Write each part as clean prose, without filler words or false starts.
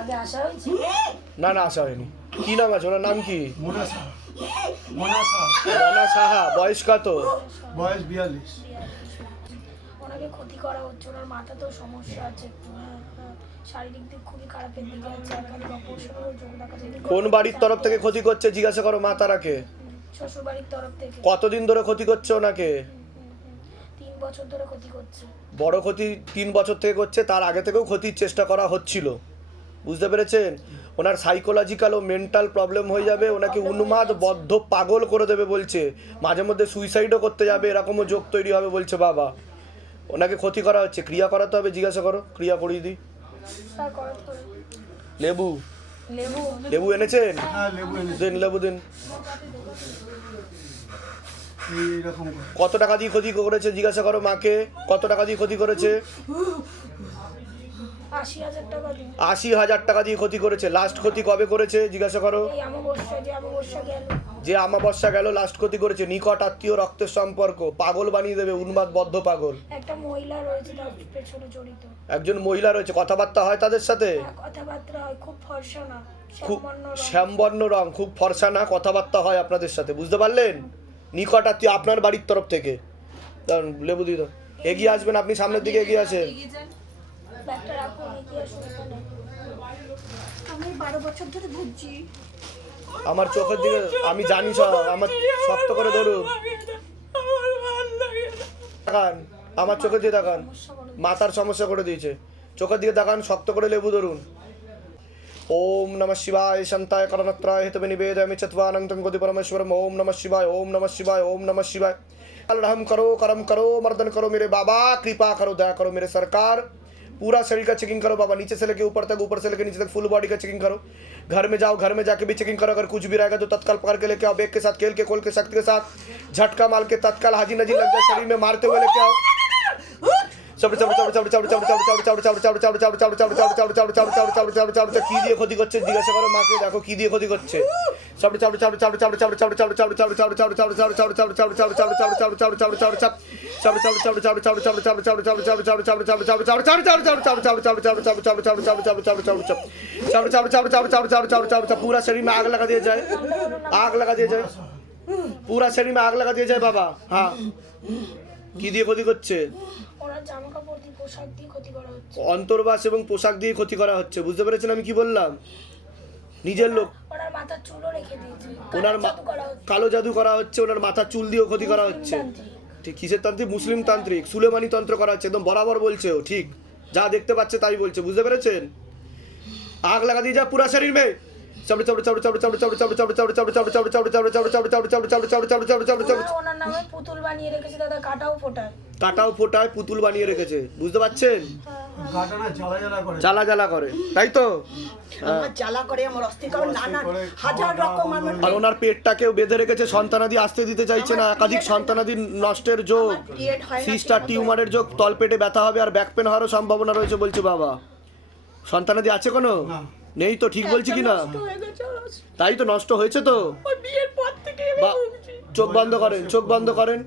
আগে আসা হয়েছে? না না আসা হয়নি। কি নাম আছে ওনার? নাম কি? মোনা সাহা। মোনা সাহা। রানা সাহা। বয়স কত? বয়স 42। ওনাকে ক্ষতি করা হচ্ছে, ওনার মাথাতেও সমস্যা আছে একটু। শারীরিক দিক খুবই খারাপের দিকে আছে, একাধিক অপারেশনেরও যোগ দেখা যায়। কোন বাড়ির তরফ থেকে ক্ষতি করছে জিজ্ঞাসা করো মা তারাকে। শ্বশুর বাড়ির তরফ থেকে। কতদিন ধরে ক্ষতি করছে ওনাকে? 3 বছর ধরে ক্ষতি করছে। বড় ক্ষতি 3 বছর থেকে করছে, তার আগে থেকেও ক্ষতির চেষ্টা করা হচ্ছিল, বুঝতে পেরেছেন? ওনার সাইকোলজিক্যাল ও মেন্টাল প্রবলেম হয়ে যাবে, ওনাকে উন্মাদ বদ্ধ পাগল করে দেবে বলছে, মাঝে মধ্যে সুইসাইডও করতে যাবে, এরকমও যোগ তৈরি হবে বলছে বাবা। ওনাকে ক্ষতি করা হচ্ছে, ক্রিয়া করাতে হবে, জিজ্ঞাসা করো, ক্রিয়া করিয়ে দিই। স্যার করাতে হবে। লেবু লেবু লেবু এনেছেন? হ্যাঁ লেবু এনেছি। দিন লেবু দিন। এইরকম করে। কত টাকা দিয়ে ক্ষতি করেছে জিজ্ঞাসা করো মাকে, কত টাকা দিয়ে ক্ষতি করেছে? 80,000 টাকা দিন। 80,000 টাকা দিয়ে ক্ষতি করেছে। লাস্ট ক্ষতি কবে করেছে জিজ্ঞাসা করো? এই অমাবস্যা, যে অমাবস্যা গেল। যে আমাবস্যা গেল লাস্ট ক্ষতি করেছে। নিকট আত্মীয়, রক্তের সম্পর্ক, পাগল বানিয়ে দেবে, উন্মাদ বদ্ধ পাগল। একটা মহিলা রয়েছে তার পেছনে জড়িত। একজন মহিলা রয়েছে, কথাবার্তা হয় তাদের সাথে? হ্যাঁ, কথাবার্তা হয়, খুব ফর্সা না, খুব শ্যামবর্ণ রং। শ্যামবর্ণ রং, খুব ফর্সা না, কথাবার্তা হয় আপনাদের সাথে, বুঝতে পারলেন? নিকট আত্মীয় আপনার বাড়ির তরফ থেকে। দাঁড়ান, লেবু দিয়ে দাও। এগিয়ে আসবেন, আপনি সামনের দিকে এগিয়ে আসেন। ব্যাগটা রাখুন, এগিয়ে আসুন এখানে। আমি 12 বছর ধরে ভুগছি। আমার চোখের দিকে, আমি জানি সব, আমার শক্ত করে ধরুন। তাকান, আমার চোখের দিকে তাকান। মাথার সমস্যা করে দিয়েছে, চোখের দিকে তাকান, শক্ত করে লেবু ধরুন। ওম নমঃ শিবায় শান্তায় করণত্রায় হেতবে নিবেদয়ামি চত্বানন্तं গতি परमेश्वरम। ओम नमः शिवाय, ओम नमः शिवाय, ओम नमः शिवाय। रहम करो, करम करो, मर्दन करो मेरे बाबा, कृपा करो, दया करो मेरे सरकार। पूरा शरीर का चेकिंग करो बाबा, नीचे से लेके ऊपर तक, ऊपर से लेके नीचे तक, फुल बॉडी का चेकिंग करो। घर में जाओ, घर में जाके भी चेकिंग करो, अगर कुछ भी रहेगा तो तत्काल पकड़ के लेके आओ, बेग के साथ, खेल के, खोल के, शक्ति के साथ, झटका मार के तत्काल हाजी नजी लग जाए शरीर में, मारते हुए लेके आओ। কি দিয়ে ক্ষতি করছে জিজ্ঞাসা করো মাকে, দেখো কি দিয়ে ক্ষতি করছে। पूरा शरीर में आग लगा दिया जाए, आग लगा दिया जाए, पूरा शरीर में आग लगा दिया जाए बाबा। हाँ, কি দিয়ে ক্ষতি করছে? ওনার জামা কাপড় দিয়ে, পোশাক দিয়ে ক্ষতি করা হচ্ছে। অন্তর্বাস এবং পোশাক দিয়ে ক্ষতি করা হচ্ছে, বুঝতে পেরেছেন আমি কি বললাম? নিজের লোক, ওনার মাথার চুলও রেখে দিয়েছে, ওনার জাদু করা হচ্ছে। কালো জাদু করা হচ্ছে, ওনার মাথার চুল দিয়েও ক্ষতি করা হচ্ছে। ঠিক, কিসের তান্ত্রিক? মুসলিম তান্ত্রিক, সুলেমানি তন্ত্র করা হচ্ছে, একদম বরাবর বলছে ও, ঠিক যা দেখতে পাচ্ছে তাই বলছে, বুঝতে পেরেছেন? आग लगा दी जाए पूरा शरीर में। ওনার নামে পুতুল বানিয়ে রেখেছে দাদা, কাটাও ফোটায়। কাটাও ফোটায়, পুতুল বানিয়ে রেখেছে, বুঝতে পারছেন? গাটা না জ্বালা জ্বালা করে। জ্বালা জ্বালা করে, তাই তো? আমার জ্বালা করে, আমার অস্থির করে, নানা হাজার রকম আমার আর ওনার পেটটাকেও বেঁধে রেখেছে, সন্তানাদি আসতে দিতে চাইছে না, একাধিক সন্তানাদি নষ্টের যোগ, পিরিয়ড হয় না। সিস্টার টিউমারের যোগ, তলপেটে ব্যথা হবে আর ব্যাক পেন হওয়ারও সম্ভাবনা রয়েছে বলছে বাবা। সন্তানাদি আছে কোনো? না। নেই তো, ঠিক বলছি কি না? হয়ে গেছে ওর। তাই তো, নষ্ট হয়েছে তো। ওই বিয়ের পর থেকে আমি ভুগছি। চোখ বন্ধ করেন, চোখ বন্ধ করেন।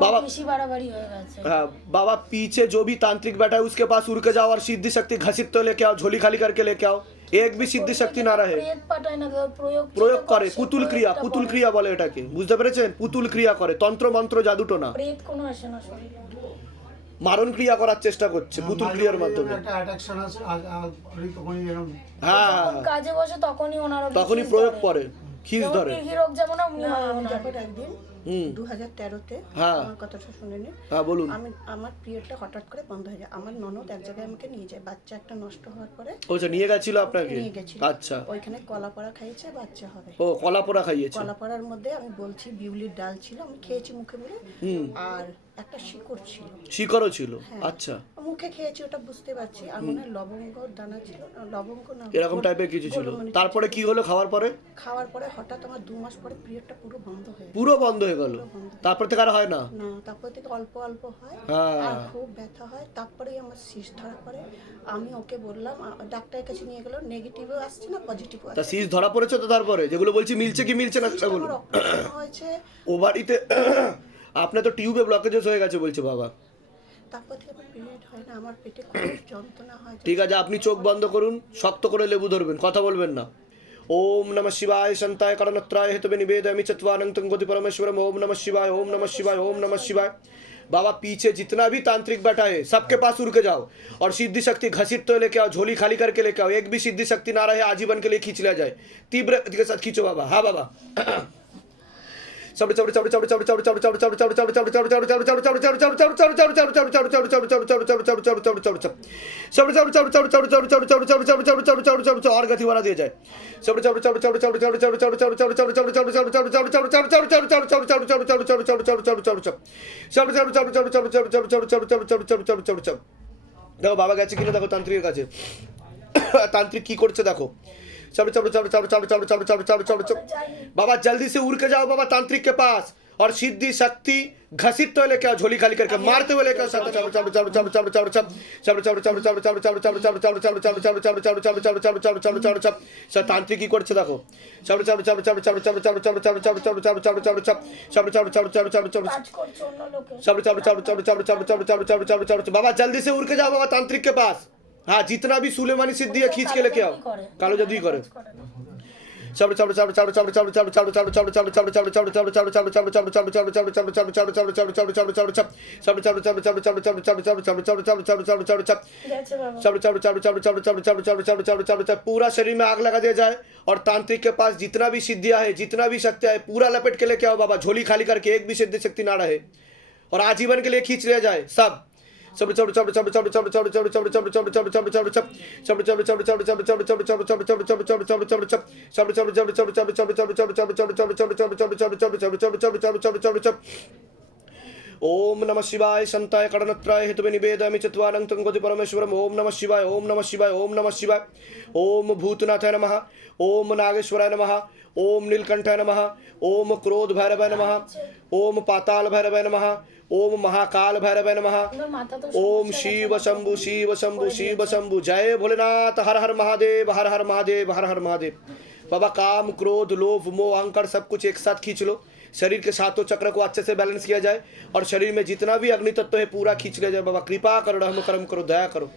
बाबा বেশি বাড়াবাড়ি হয়ে গেছে। हाँ बाबा, पीछे जो भी तांत्रिक बैठा है उसके पास उड़ के जाओ और सिद्धि शक्ति घसीट तो लेके आओ, झोली खाली करके लेके आओ, एक भी सिद्धि शक्ति ना रहे। প্রেত পাঠায় না দাদা, প্রয়োগ করে, পুতুল ক্রিয়া, পুতুল ক্রিয়া বলে এটাকে, বুঝতে পেরেছেন? পুতুল ক্রিয়া করে, তন্ত্র মন্ত্র জাদুটো না, প্রেত কোনো আসে না শরীরে। মারণ ক্রিয়া করার চেষ্টা করছে পুতুল ক্রিয়ার মাধ্যমে। একটা অ্যাট্রাকশন আছে, তখনই এরকম। হ্যাঁ, যখন কাজে বসে তখনই ওনারা তখনই প্রয়োগ করে, খিস ধরে। হিরোক যেমন উনি হয় আমি ওনার। যখন একদিন 2013-তে হ্যাঁ। আমার কথাটা শুনে নিন। হ্যাঁ বলুন। আমার পিরিয়ডটা হঠাৎ করে বন্ধ হয়ে যায়। আমার ননদ এক জায়গায় আমাকে নিয়ে যায়, বাচ্চা একটা নষ্ট হওয়ার পরে ওটা নিয়ে গেছিল আপনাকে? নিয়ে গেছিল। আচ্ছা, ওইখানে কলা পড়া খাইয়েছে, বাচ্চা হবে। ও কলা পোড়া খাইয়েছে। কলা পড়ার মধ্যে আমি বলছি বিউলির ডাল ছিল, আমি খেয়েছি মুখে বলে, আর একটা শিকড় ছিল, শিকড়ও ছিল। আচ্ছা, মুখে খেয়েছি, ওটা বুঝতে পারছি। আর মনে হয় লবঙ্গ দানা ছিল, লবঙ্গ না, এরকম টাইপের কিছু ছিল। গোলমরিচ ছিল। তারপরে কি হলো খাওয়ার পরে? খাওয়ার পরে হঠাৎ আমার 2 মাস পরে পিরিয়ডটা পুরো বন্ধ হয়ে গেল। পুরো বন্ধ হয়ে গেল, তারপর থেকে আর হয় না? না, তারপর থেকে অল্প অল্প হয়, হ্যাঁ। আর খুব ব্যথা হয়। তারপরেই আমার সিস ধরা পড়ে। আমি ওকে বললাম, ডাক্তারের কাছে নিয়ে গেল, নেগেটিভও আসছে না, পজিটিভও তা আসছে। সিস ধরা পড়েছে তো? তারপরে যেগুলো বলছি মিলছে কি মিলছে না সেটা বলুন। আমার অপারেশন হয়েছে। ও বাড়িতে আপনার তো টিউবে ব্লকেজেস হয়ে গেছে বলছে বাবা। তারপর থেকে আমার পিরিয়ড হয় না, আমার পেটে খুব যন্ত্রণা হয়। ঠিক আছে, আপনি চোখ বন্ধ করুন, শক্ত করে লেবু ধরবেন, কথা বলবেন না। ओम नमः शिवाय शांताय करणत्राय हेतवे निवेदयामि चत्वानंतं गोति परमेश्वरम। ओम नमः शिवाय, ओम नमः शिवाय, ओम नमः शिवाय। बाबा पीछे जितना भी तांत्रिक बैठा है सबके पास उड़ के जाओ और सिद्धि शक्ति घसीट तो लेके आओ, झोली खाली करके लेके आओ। एक भी सिद्धि शक्ति ना रहे आजीवन के लिए खींच लिया जाए। तीव्र के साथ खींचो बाबा। हाँ बाबा। और गति बढ़ा दिया जाए। দেখো বাবা গেছে কিনা দেখো তান্ত্রিকের কাছে। तांत्रिक की করছে দেখো। बाबा जल्दी से उड़ के जाओ बाबा तांत्रिक के पास और सिद्धि शक्ति घसीट तो लेके आओ, झोली खाली करके मारते हुए लेके आओ। तांत्रिक की করছে দেখো। बाबा जल्दी से उड़ के जाओ बाबा तांत्रिक के पास। हाँ जितना भी सुलेमानी सिद्धि है खींच के लेके आओ। कालो जादू ही करे। पूरा शरीर में आग लगा दिया जाए और तांत्रिक के पास जितना भी सिद्धियां है, जितना भी शक्तियां है, पूरा लपेट के लेके आओ बाबा। झोली खाली करके एक भी सिद्धि शक्ति ना रहे और आजीवन के लिए खींच लिया जाए सब। ओम नमः शिवाय शांताय करणत्राय हेतवे निवेदयामि चत्वारंतं गोति परमेश्वरम। ओम नमः शिवाय, ओम नमः शिवाय, ओम नमः शिवाय। ओम भूतनाथाय नमः, ओम नागेश्वराय नमः, ओम नीलकंठाय नमः, ओम क्रोध भैरवाय नमः, ओम पाताल भैरवाय नमः, ओम महाकाल भैरवाय नमः, ओम शिव शंभु शिव शंभु शिव शंभु। जय भोलेनाथ। हर हर महादेव, हर हर महादेव, हर हर महादेव। बाबा काम क्रोध लोभ मोह अहंकार सब कुछ एक साथ खींच लो। शरीर के सातों चक्र को अच्छे से बैलेंस किया जाए और शरीर में जितना भी अग्नि तत्व है पूरा खींच लिया जाए। बाबा कृपा करो, रहम करम करो, दया करो।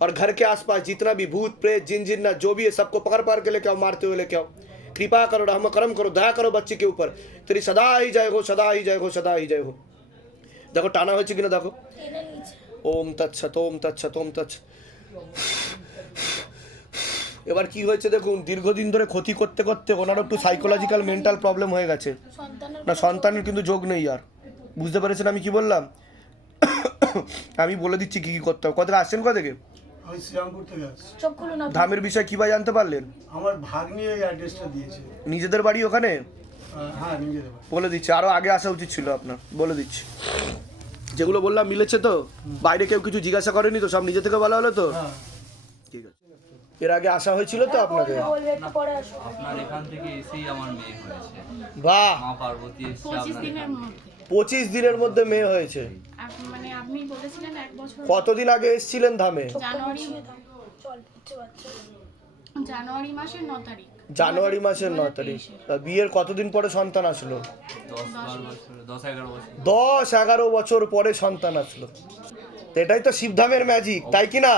और घर के आसपास जितना भी भूत प्रेत जिन जिन्ना जो भी है सबको पकड़ पकड़ के लेके आओ, मारते हुए लेके आओ। कृपा करो, रहम करम करो, दया करो बच्चे के ऊपर। तेरी सदा ही जय हो, सदा ही जय हो, सदा ही जय हो। देखो टाना হয়েছে কিনা দেখো। ओम तत्सत, ओम तत्सत, ओम तत्सत। এবার কি হয়েছে দেখুন, দীর্ঘদিন ধরে ক্ষতি করতে করতে ওনার একটু সাইকোলজিক্যাল মেন্টাল প্রবলেম হয়ে গেছে। না সন্তানের কিন্তু যোগ নেই আর। বুঝতে পেরেছেন আমি কি বললাম? আমি বলে দিচ্ছি কি কি করতে হবে। কোথা থেকে আসছেন? কোথা থেকে? আমি শ্রীরামপুর থেকে আসছি। চোখ খুলুন আপনি। ধামের বিষয় কিভাবে জানতে পারলেন? আমার ভাগ্নি এই অ্যাড্রেসটা দিয়েছে। নিজেদের বাড়ি ওখানে? হ্যাঁ নিজেদের বাড়ি। বলে দিচ্ছি, আরও আগে আসা উচিত ছিল আপনার। বলে দিচ্ছি, যেগুলো বললাম মিলেছে তো? বাইরে কেউ কিছু জিজ্ঞাসা করেনি তো? সব নিজে থেকে বলা হলো তো? হ্যাঁ ঠিক আছে। এর আগে আসা হয়েছিল তো আপনাদের? বলবে একটু পরে আসো। আপনার এখান থেকে এসেই আমার মেয়ে হয়েছে। বাহ, মা পার্বতী এসে 25 দিনের মধ্যে 25 দিনের মধ্যে মেয়ে হয়েছে। মানে আপনি বলেছিলেন 1 বছর। কতদিন আগে এসেছিলেন ধামে? জানুয়ারি চল পিচ্ছে বাচ্চা। জানুয়ারি মাসের 9 তারিখ। জানুয়ারি মাসের 9 তারিখ। তা বিয়ের কতদিন পরে সন্তান আসলো? 10-12 বছর 10-11 বছর 10-11 বছর পরে সন্তান আসলো। তো এটাই তো শিবধামের ম্যাজিক, তাই কি না?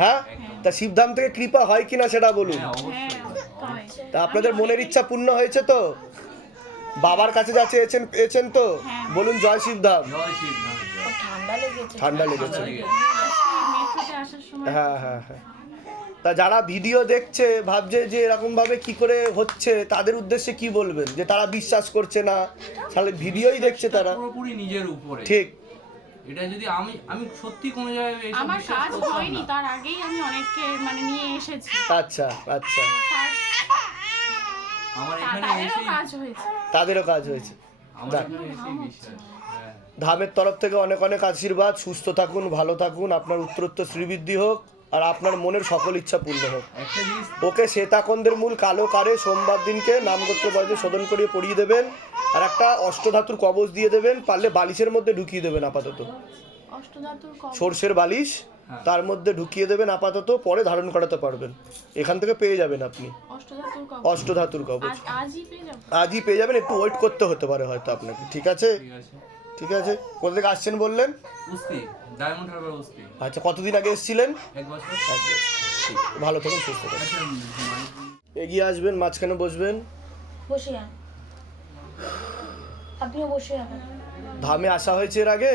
হ্যাঁ, তা শিবধাম থেকে কৃপা হয় কিনা সেটা বলুন। হ্যাঁ হয়। তা আপনাদের মনের ইচ্ছা পূর্ণ হয়েছে তো? বাবার কাছে যা চেয়েছেন পেয়েছেন তো? বলুন জয় শিবধাম। জয় শিব ধাম। ঠান্ডা লেগেছে। ঠান্ডা লেগেছে। মেট্রোতে আসার সময় হ্যাঁ হ্যাঁ হ্যাঁ। তা যারা ভিডিও দেখছে ভাবছে যে এরকম ভাবে কি করে হচ্ছে, তাদের উদ্দেশ্যে কি বলবেন? যে তারা বিশ্বাস করছে না, তাহলে ভিডিওই দেখছে তারা। পুরোপুরি নিজের উপরে। ঠিক। এটা যদি আমি সত্যি কোনো জায়গায় এইসব আমার বিশ্বাস কাজ করতাম হয়নি, না। তার আগেই আমি অনেককে মানে নিয়ে এসেছি। আচ্ছা আচ্ছা। আমার এখানে তাদেরও এসেই কাজ হয়েছে। তাদেরও কাজ হয়েছে। আমার এখানে এসেই বিশ্বাস। হ্যাঁ। ধামের তরফ থেকে অনেক অনেক আশীর্বাদ। সুস্থ থাকুন, ভালো থাকুন, আপনার উত্তরোত্তর শ্রীবৃদ্ধি হোক আর আপনার মনের সকল ইচ্ছা পূর্ণ হোক। একটা জিনিস ওকে শ্বেতাকন্দের মূল কালো কারে সোমবার দিনকে নামগোত্র বয়সে শোধন করিয়ে পড়িয়ে দেবেন আর একটা অষ্টধাতুর কবচ দিয়ে দেবেন, পারলে বালিশের মধ্যে ঢুকিয়ে দেবেন আপাতত। অষ্টধাতুর কবচ। সর্ষের বালিশ তার মধ্যে ঢুকিয়ে দেবেন আপাতত, পরে ধারণ করাতে পারবেন। এখান থেকে পেয়ে যাবেন আপনি অষ্টধাতুর কবচ। অষ্টধাতুর কবচ। আজই পেয়ে যাব। আজই পেয়ে যাবেন, একটু ওয়েট করতে হতে পারে হয়তো আপনাকে। ঠিক আছে? ঠিক আছে। ঠিক আছে, কোথা থেকে আসছেন বললেন? উস্তি, ডায়মন্ড হারবার উস্তি। আচ্ছা, কতদিন আগে এসেছিলেন? 1 বছর। ঠিক, ভালো থাকুন, সুস্থ থাকুন। এগিয়ে আসবেন, মাঝখানে বসবেন। বসে যান, আপনিও বসে যাবেন। ধামে আসা হয়েছে এর আগে?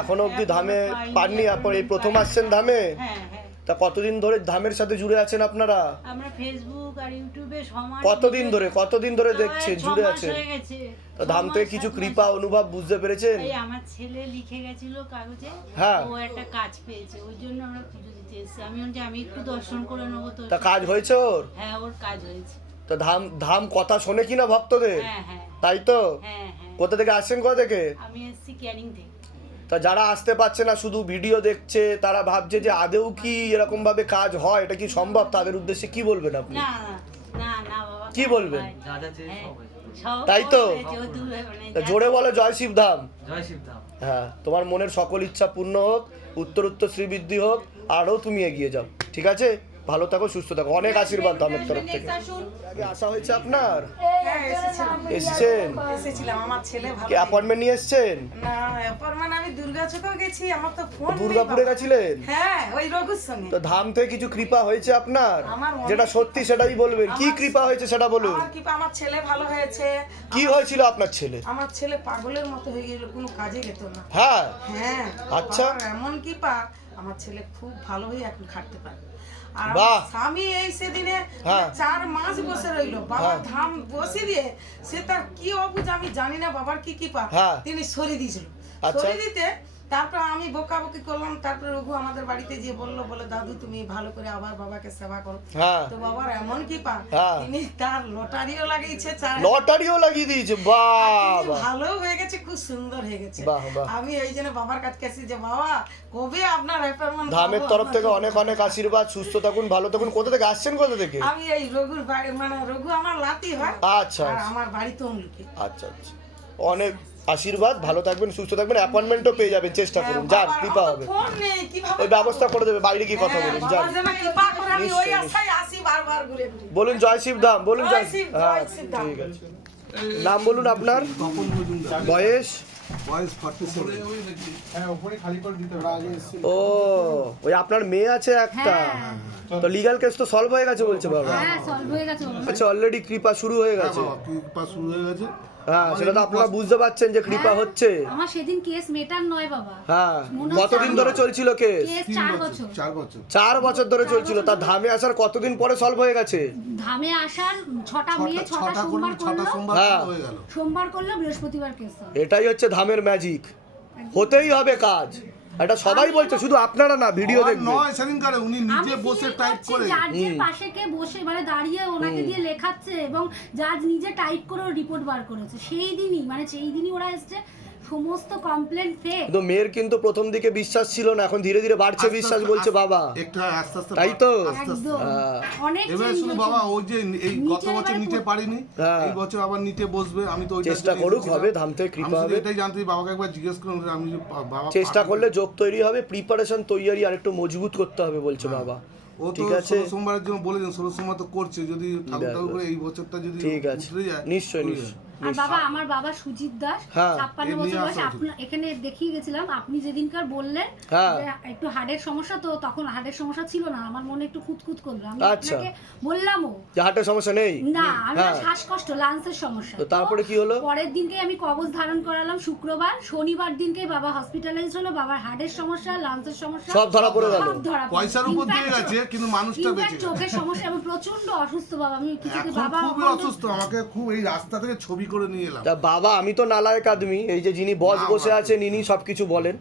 এখনো অবধি ধামে পাননি? আপনি এই প্রথম আসছেন ধামে? হ্যাঁ হ্যাঁ, তা কতদিন ধরে ধামের সাথে জুড়ে আছেন আপনারা? আমরা ফেসবুক আর ইউটিউবে সমাজ কতদিন ধরে দেখছেন, জুড়ে আছেন? হয়ে গেছে। তা ধাম থেকে কিছু কৃপা অনুভব বুঝতে পেরেছেন? এই আমার ছেলে লিখে গেছিল কাগজে, হ্যাঁ। ও একটা কাজ পেয়েছে, ওই জন্য আমরা পুজো দিতে এসেছি। আমি বলছি আমি একটু দর্শন করে নেবো তো। তা কাজ হয়েছে ওর? হ্যাঁ, ওর কাজ হয়েছে। তা ধাম কথা শোনে কিনা ভক্তদের? হ্যাঁ হ্যাঁ তাই তো? হ্যাঁ হ্যাঁ, কোথা থেকে আসছেন, কোথা থেকে? আমি এসেছি ক্যানিং থেকে। তা যারা আসতে পারছে না, শুধু ভিডিও দেখছে, তারা ভাবছে যে আদেও কি এরকম ভাবে কাজ হয়, এটা কি সম্ভব? তাদের উদ্দেশ্যে কি বলবেন আপনি? না না না বাবা, কি বলবেন? যা যা চেয়ে হ্যাঁ, সব হয়েছে। সব তাই তো? হয়েছে, ও মানে তা জোরে বলো জয় শিবধাম। জয় শিবধাম। হ্যাঁ, তোমার মনের সকল ইচ্ছা পূর্ণ হোক, উত্তর শ্রীবৃদ্ধি হোক, আরও তুমি এগিয়ে যাও। ঠিক আছে, ভালো থাকো, সুস্থ থাকো, অনেক আশীর্বাদ ধামের তরফ থেকে। আগে আসা হয়েছে আপনার? এসছেন? এসেছিলাম, আমার ছেলে ভালো কি অ্যাপয়েন্টমেন্ট নিয়ে এসছেন? না অ্যাপয়েন্টমেন্ট আমি দুর্গাচকেও গেছি, আমার তো ফোন নেই দুর্গাপুরে বাবা। গেছিলেন? হ্যাঁ, ওই রঘুর সঙ্গে। তো ধাম থেকে কিছু কৃপা হয়েছে আপনার? আমার অনেক যেটা সত্যি সেটাই বলবেন। কি কৃপা হয়েছে সেটা বলুন। আমার কি আমার ছেলে ভালো হয়েছে। কি হয়েছিল আপনার ছেলে? আমার ছেলে পাগলের মতো হয়ে গেল, কোনো কাজে যেত না। হ্যাঁ, হ্যাঁ, আচ্ছা। বাবার এমন কি পা, আমার ছেলে খুব ভালো হয়ে এখন খাটতে পারে। আর বাহ। আমার স্বামী এই সেদিনে হ্যাঁ। 4 মাস বসে রইলো, বাবা হ্যাঁ। ধাম বসে দিয়ে সে তার কি অবুঝ আমি জানি না, বাবার কি পা হ্যাঁ। তিনি সরিয়ে দিয়েছিল। আচ্ছা। সরিয়ে দিতে তারপর আমি বকাবকি করলাম, তারপরে রঘু আমাদের বাড়িতে গিয়ে বলে দাদু তুমি ভালো করে আবার বাবাকে সেবা করো। হ্যাঁ। তো বাবার এমন কি পা, হ্যাঁ। তিনি তার লটারিও লাগিয়েছে, লটারিও লাগিয়ে দিয়েছে। বাহ বাহ, ভালো হয়ে গেছে, খুব সুন্দর হয়ে গেছে। বাহ, বাহ। আমি এই জন্য বাবার কাছে গেছি যে বাবা কবে আপনার অ্যাপয়েন্টমেন্ট ধামের তরফ থেকে অনেক অনেক আশীর্বাদ, সুস্থ থাকুন, ভালো থাকুন। কোথা থেকে আসছেন, কোথা থেকে? আমি এই রঘুর বাড়ি, মানে রঘু আমার লাতি হয়, আচ্ছা আর আমার বাড়ি তমলুকে। আচ্ছা আচ্ছা, অনেক আশীর্বাদ, ভালো থাকবেন, সুস্থ থাকবেন, অ্যাপয়েন্টমেন্টও পেয়ে যাবেন, চেষ্টা করুন, যান, বাবার কৃপা অত হবে। ফোন নেই, কিভাবে ওই ব্যবস্থা করে দেবে, বাইরে গিয়ে কথা বলুন, যান। বাবার যেন কৃপা করে, আমি ওই নিশ্চয়ই, আশায় আসি বারবার ঘুরে ঘুরে। বলুন জয় শিবধাম, বলুন জয় জয় শিব, হ্যাঁ, জয় শিবধাম। ঠিক আছে। নাম বলুন আপনার, তপন মজুমদার, বয়স? বয়স 47। ও, ওই আপনার মেয়ে আছে একটা, তো লিগ্যাল কেস তো সলভ হয়ে গেছে বলছে বাবা। হ্যাঁ সলভ হয়ে গেছে বাবা। আচ্ছা, অলরেডি কৃপা শুরু হয়ে গেছে। কৃপা শুরু হয়ে গেছে। হ্যাঁ, সেটা তো আপনারা বুঝতে পারছেন যে কৃপা হচ্ছে। আমার সেদিন কেস মেটার নয় বাবা, হ্যাঁ, মনে হচ্ছে কতদিন ধরে চলছিল কেস? কেস 4 বছর 4 বছর। 4 বছর ধরে চলছিল। তা ধামে আসার কতদিন পরে সলভ হয়ে গেছে? ধামে আসার 6টা মেয়ে 6টা সোমবার ছটা করলো, সোমবার হ্যাঁ। হয়ে গেল। সোমবার করলো, বৃহস্পতিবার কেস হবে। এটাই হচ্ছে ধামের ম্যাজিক, হতেই হবে কাজ। এটা সবাই বলছে, শুধু আপনারা না, ভিডিও আর দেখবেন। নয় সেদিনকারে উনি নিজে আমি বসে feel টাইপ করছি করে। জাজের পাশে কে বসে মানে দাঁড়িয়ে ওনাকে দিয়ে লেখাচ্ছে, এবং জাজ নিজে টাইপ করে রিপোর্ট বার করেছে সেই দিনই, মানে সেই দিনই ওরা এসছে। সমস্ত কমপ্লেন ফেক। কিন্তু মেয়ের কিন্তু প্রথম দিকে বিশ্বাস ছিল না, এখন ধীরে ধীরে বাড়ছে আস্তে বিশ্বাস, আস্তে বলছে বাবা। একটু আস্তে আস্তে তাই তো? আস্তে আস্তে। একদম হ্যাঁ। অনেক এবারে change শুধু হয়েছে। বাবা ওই যে এই গত নিচে বছর এবারে নিতে পারিনি, হ্যাঁ। এই বছর আবার নিতে বসবে। আমি তো ওইটার চেষ্টা জন্য করুক, এসেছিলাম। হবে, ধাম থেকে কৃপা আমি শুধু হবে। এটাই জানতে বাবাকে একবার জিজ্ঞেস করুন, আমি যে বাবা চেষ্টা পারবে। করলে যোগ তৈরি হবে, প্রিপারেশন তৈরি আর একটু মজবুত করতে হবে বলছে বাবা। ও তো ঠিক আছে, 16 সোমবারের জন্য বলেছেন, 16 সোমবার তো করছে, যদি ঠাকুর ঠাকুর করে এই বছরটা যদি ঠিক আছে, উতরে যায়, নিশ্চয়ই উতরে নিশ্চয়ই। যায়। আর বাবা, আমার বাবা সুজিত দাস, হ্যাঁ। 56 এমনি বছর বয়স। আসা উচিত। আপনার এখানে দেখিয়ে গেছিলাম, আপনি যেদিনকার বললেন হ্যাঁ। যে একটু হার্টের সমস্যা, তো তখন হার্টের সমস্যা ছিল না, আমার মনে একটু খুঁতখুত করলো। আমি আচ্ছা। আপনাকে বললামও যে হার্টের সমস্যা নেই? না, আমি হ্যাঁ। শ্বাসকষ্ট, লাংসের সমস্যা। তো তারপরে কি হলো? পরের দিনকে আমি কবজ ধারণ করালাম শুক্রবার, শনিবার দিনকে বাবা হসপিটালাইজ হলো, বাবার হার্টের সমস্যা, লাংসের সমস্যা সব ধরা পড়ে গেল। সব ধরা পড়ে। পয়সার উপর দিয়ে In fact, গেছে, কিন্তু মানুষটা বেঁচে গেছে। চোখের সমস্যা, আমি প্রচন্ড অসুস্থ বাবা। আমি কিছুতে এখন বাবা খুবই ওখানে- অসুস্থ, আমাকে খুব এই রাস্তা থেকে ছবি করে নিয়ে এলাম। তা বাবা, আমি তো নালায়ক আদমি, এই যে যিনি বস বসে আছেন ইনি সবকিছু বলেন,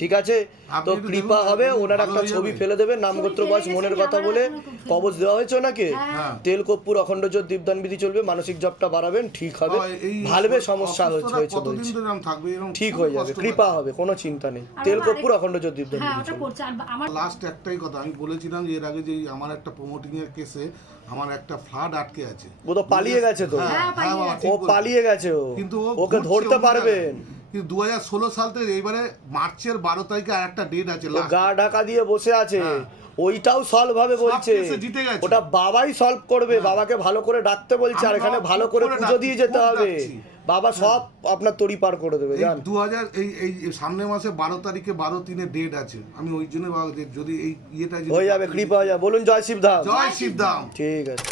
ঠিক আছে? আপনি তো একটু কৃপা দেখুন, হবে, একদম ওনার ভালো একটা হয়ে ছবি যাবে। ফেলে দেবেন, নামগোত্র ছবি বয়স, ফেলে মনের গেছেন, কথা আমার বলে এখনো খুব ফেলে। কবজ দেওয়া হয়েছে ওনাকে। হ্যাঁ। তেল কর্পূর অখণ্ড জ্যোত দীপদান বিধি চলবে, মানসিক জপটা বাড়াবেন, ঠিক হবে, ভালবে সমস্যা অসুস্থতা হয়েছে কতদিন বলছি, ধরে এরকম থাকবে, এরকম ঠিক খুব হয়ে যাবে, কষ্ট কৃপা পাচ্ছি। হবে, কোনো চিন্তা নেই। আর তেল বাবা কর্পূর আরেক- অখণ্ড জ্যোত দীপদান হ্যাঁ, বিধি ওটা চলবে। করছে। আর আমার লাস্ট একটাই কথা, আমি বলেছিলাম যে এর আগে যে আমার একটা প্রমোটিং এর কেসে আমার একটা ফ্লাড আটকে আছে। ও তো পালিয়ে গেছে তো। হ্যাঁ, হ্যাঁ, পালিয়ে বাবা, গেছে। ঠিক ও বলেছেন। পালিয়ে গেছে, কিন্তু ওকে ঘুরছে ধরতে অন্য পারবেন। জায়গায়। কিন্তু 2016 সাল থেকে এইবারে মার্চের 12 তারিখে আর একটা ডেট আছে ও last। গা ঢাকা দিয়ে বসে আছে, হ্যাঁ। ওইটাও সলভ হবে বলছে, case এ জিতে গেছে। ওটা বাবাই সলভ করবে, বাবাকে ভালো করে ডাকতে বলছে, আর আমি এখানে বাবা ভালো খুব করে করে পুজো ডাকছি, দিয়ে যেতে খুব হবে, ডাকছি। বাবা সব আপনার তড়ি পার করে দেবে এই জান। 2000 এই সামনের মাসে 12 তারিখে 12/3 ডেট আছে, আমি ওই জন্য যদি এই ইয়েটা যদি হয়ে যাবে, কৃপা হয়ে যাবে। বলুন জয় শিবধাম। জয় শিবধাম। ঠিক আছে।